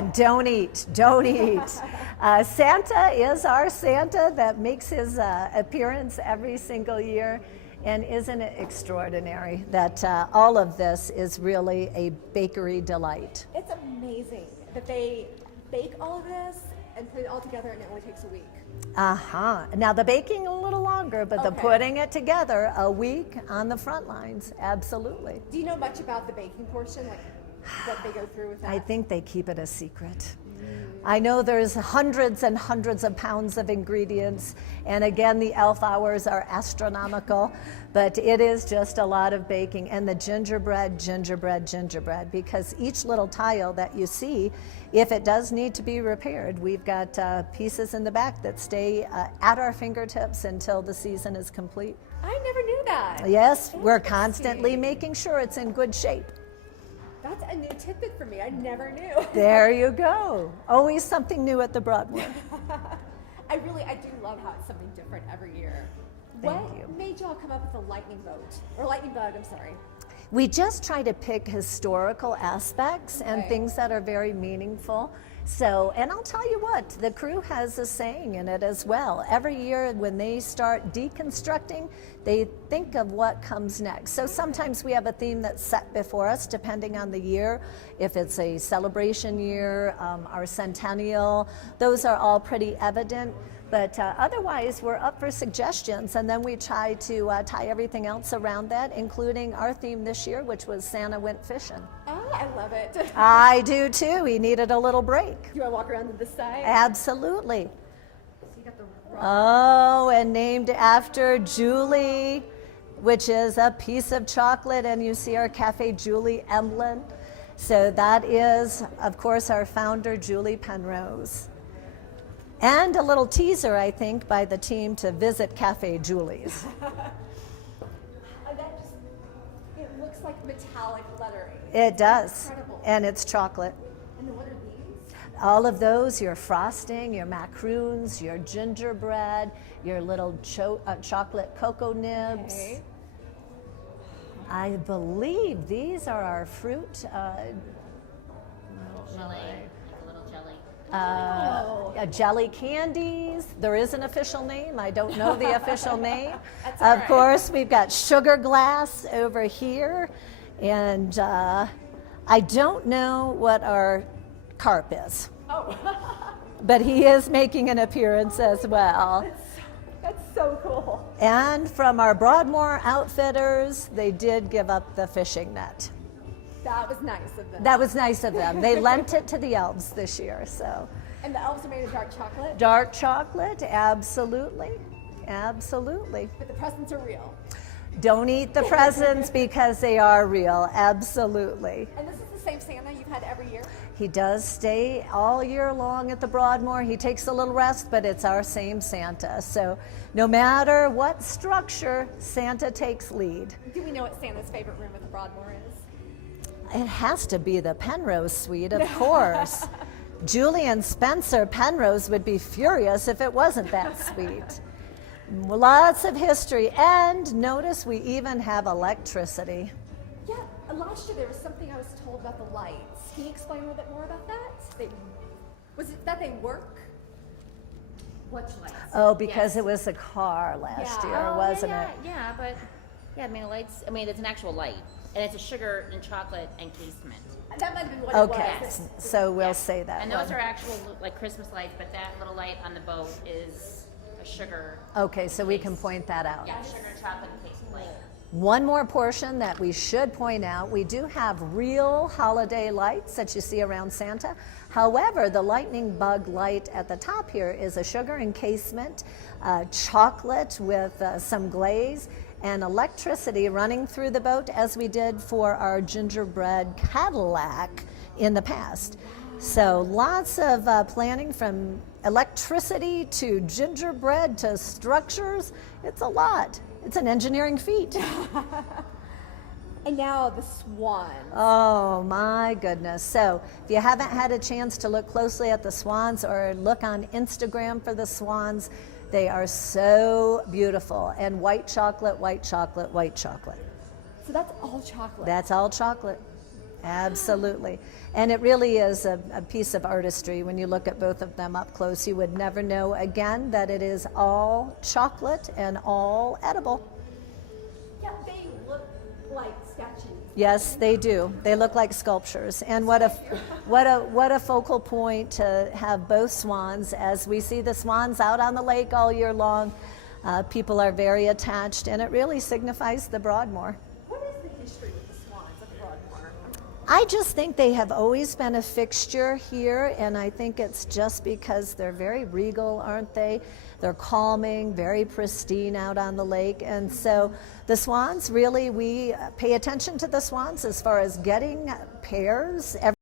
Don't eat, don't eat. Santa is our Santa that makes his appearance every single year. And isn't it extraordinary that all of this is really a bakery delight? It's amazing that they bake all of this and put it all together, and it only takes a week. Now the baking a little longer, but the putting it together a week on the front lines, absolutely. Do you know much about the baking portion, like what they go through with that? I think they keep it a secret. I know there's hundreds and hundreds of pounds of ingredients, and again, the elf hours are astronomical, but it is just a lot of baking. And the gingerbread, because each little tile that you see, if it does need to be repaired, we've got pieces in the back that stay at our fingertips until the season is complete. I never knew that. Yes, we're constantly making sure it's in good shape. That's a new tidbit for me. I never knew. There you go. Always something new at the Broadmoor. I do love how it's something different every year. Thank you. What made y'all come up with the lightning boat? Or lightning bug, I'm sorry. We just try to pick historical aspects and things that are very meaningful. So, and I'll tell you what, the crew has a saying in it as well. Every year when they start deconstructing, they think of what comes next. So sometimes we have a theme that's set before us depending on the year. If it's a celebration year, our centennial, those are all pretty evident. But otherwise, we're up for suggestions, and then we try to tie everything else around that, including our theme this year, which was Santa Went Fishing. Oh, I love it. I do too. He needed a little break. You want to walk around to this side? Absolutely. So you got the Oh, and named after Julie, which is a piece of chocolate, and you see our Cafe Julie emblem. So that is, of course, our founder, Julie Penrose. And a little teaser, I think, by the team to visit Cafe Julie's. It looks like metallic lettering. It does. Incredible. And it's chocolate. And then what are these? All of those, your frosting, your macaroons, your gingerbread, your little chocolate cocoa nibs. Okay. I believe these are our fruit. Jelly, like a little jelly. Jelly candies. There is an official name. I don't know the official name. That's all Of right. course, we've got sugar glass over here. And I don't know what our carp is. Oh. But he is making an appearance as well. That's so cool. And from our Broadmoor outfitters, they did give up the fishing net. That was nice of them. That was nice of them. They lent it to the elves this year, so. And the elves are made of dark chocolate? Dark chocolate, absolutely, absolutely. But the presents are real. Don't eat the presents because they are real, absolutely. And this is the same Santa you've had every year? He does stay all year long at the Broadmoor. He takes a little rest, but it's our same Santa. So no matter what structure, Santa takes lead. Do we know what Santa's favorite room at the Broadmoor is? It has to be the Penrose suite, of course. Julie and Spencer Penrose would be furious if it wasn't that suite. Lots of history, and notice we even have electricity. Yeah, last year there was something I was told about the lights. Can you explain a little bit more about that? Was it that they work? Which lights? Oh, because it was a car last year, Oh, wasn't yeah, it? Yeah, but I mean, the lights. I mean, it's an actual light, and it's a sugar and chocolate encasement. That might have been what Okay, it was. so we'll say that And one. those are actual like Christmas lights, but that little light on the boat is a sugar. Okay, so we can point that out. Yeah, sugar and chocolate encased light. One more portion that we should point out, we do have real holiday lights that you see around Santa. However, the lightning bug light at the top here is a sugar encasement, chocolate with some glaze, and electricity running through the boat as we did for our gingerbread Cadillac in the past. So lots of planning, from electricity to gingerbread to structures. It's a lot. It's an engineering feat. And now the swans. Oh my goodness. So if you haven't had a chance to look closely at the swans or look on Instagram for the swans, they are so beautiful. And white chocolate, white chocolate, white chocolate. So that's all chocolate. That's all chocolate. Absolutely. And it really is a piece of artistry when you look at both of them up close. You would never know again that it is all chocolate and all edible. Yeah, they look like statues. Yes, they do. They look like sculptures. And what a focal point to have both swans. As we see the swans out on the lake all year long, people are very attached, and it really signifies the Broadmoor. What is the history with the swans of Broadmoor? I just think they have always been a fixture here, and I think it's just because they're very regal, aren't they? They're calming, very pristine out on the lake, and so the swans, really, we pay attention to the swans as far as getting pairs.